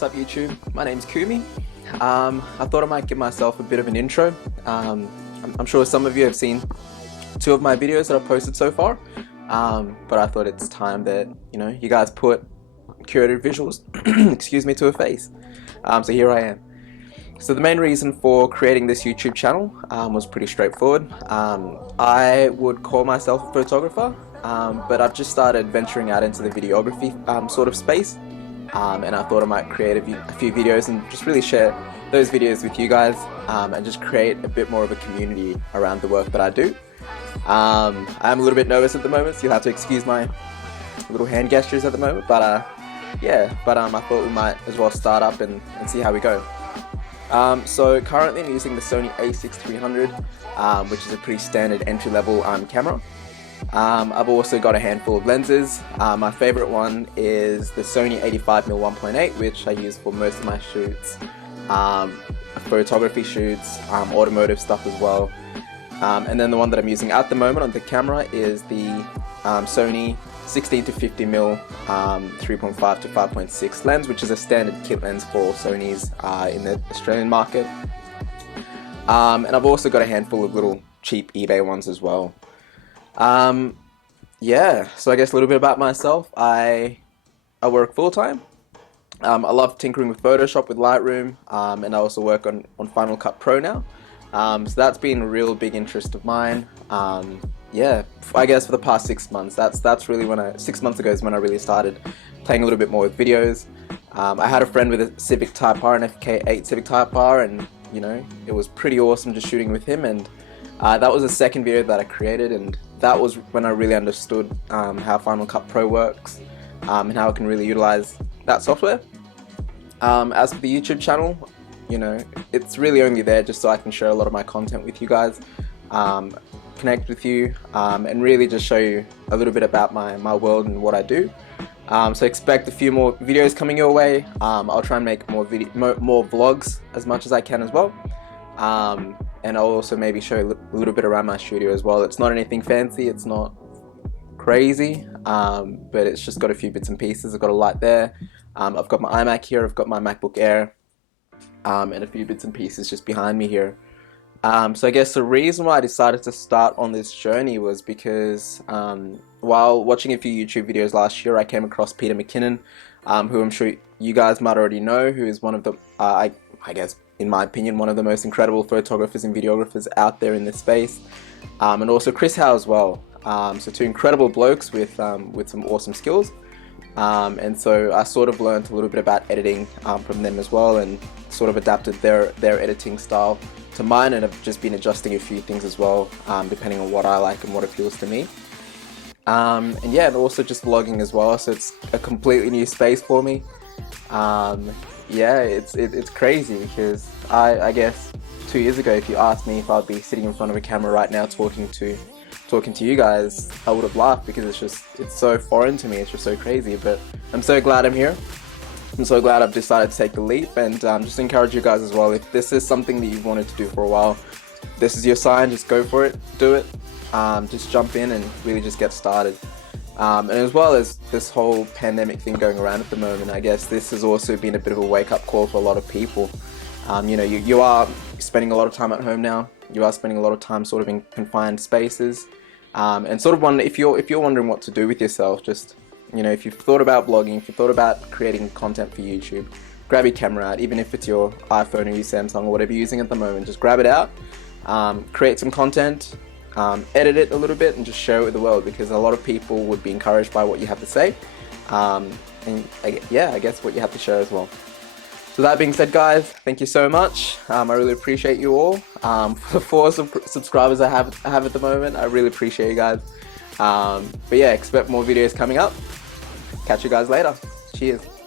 what's up YouTube? My name's Kumi. I thought I might give myself a bit of an intro. I'm sure some of you have seen two of my videos that I've posted so far, but I thought it's time that you guys put curated visuals excuse me, to a face. So here I am. So the main reason for creating this YouTube channel was pretty straightforward. I would call myself a photographer, but I've just started venturing out into the videography sort of space, and I thought I might create a few videos and just really share those videos with you guys, and just create a bit more of a community around the work that I do. I'm a little bit nervous at the moment, so you'll have to excuse my little hand gestures at the moment, but yeah, but I thought we might as well start up and see how we go. So currently I'm using the Sony A7III, which is a pretty standard entry-level camera. I've also got a handful of lenses. My favorite one is the Sony 85mm 1.8, which I use for most of my shoots, photography shoots, automotive stuff as well. And then the one that I'm using at the moment on the camera is the Sony 16-50mm 3.5 to 5.6 lens, which is a standard kit lens for Sony's in the Australian market. And I've also got a handful of little cheap eBay ones as well. Yeah, so I guess a little bit about myself. I work full-time. I love tinkering with Photoshop, with Lightroom, and I also work on Final Cut Pro now. So that's been a real big interest of mine. Yeah, I guess for the past 6 months. That's really when 6 months ago is when I really started playing a little bit more with videos. I had a friend with a Civic Type R, an FK8 Civic Type R, and it was pretty awesome just shooting with him. And that was the second video that I created, and that was when I really understood how Final Cut Pro works, and how I can really utilize that software. As for the YouTube channel, it's really only there just so I can share a lot of my content with you guys, connect with you, and really just show you a little bit about my world and what I do. So expect a few more videos coming your way. I'll try and make more vlogs as much as I can as well. And I'll also maybe show you a little bit around my studio as well. It's not anything fancy, it's not crazy, but it's just got a few bits and pieces. I've got a light there, I've got my iMac here, I've got my MacBook Air, and a few bits and pieces just behind me here. So I guess the reason why I decided to start on this journey was because while watching a few YouTube videos last year, I came across Peter McKinnon, who I'm sure you guys might already know, who is one of the, I guess, in my opinion, one of the most incredible photographers and videographers out there in this space, and also Chris Howe as well. So two incredible blokes with some awesome skills, and so I sort of learned a little bit about editing from them as well, and sort of adapted their editing style to mine, and I've just been adjusting a few things as well, depending on what I like and what appeals to me. And yeah, and also just vlogging as well, so it's a completely new space for me. Yeah, it's crazy because I guess 2 years ago, if you asked me if I'd be sitting in front of a camera right now talking to you guys, I would have laughed, because it's so foreign to me. It's just so crazy. But I'm so glad I'm here. I'm so glad I've decided to take the leap, and just encourage you guys as well. If this is something that you've wanted to do for a while, this is your sign. Just go for it, do it. Just jump in and really just get started. And as well as this whole pandemic thing going around at the moment, I guess this has also been a bit of a wake-up call for a lot of people. You are spending a lot of time at home now. You are spending a lot of time sort of in confined spaces, and sort of wonder if you're wondering what to do with yourself. Just if you've thought about blogging, if you've thought about creating content for YouTube, grab your camera out. Even if it's your iPhone or your Samsung or whatever you're using at the moment, just grab it out, create some content. Edit it a little bit and just share it with the world, because a lot of people would be encouraged by what you have to say, and yeah, I guess what you have to share as well. So that being said, guys, thank you so much. I really appreciate you all. For the 4 subscribers I have at the moment, I really appreciate you guys. But yeah, expect more videos coming up. Catch you guys later. Cheers.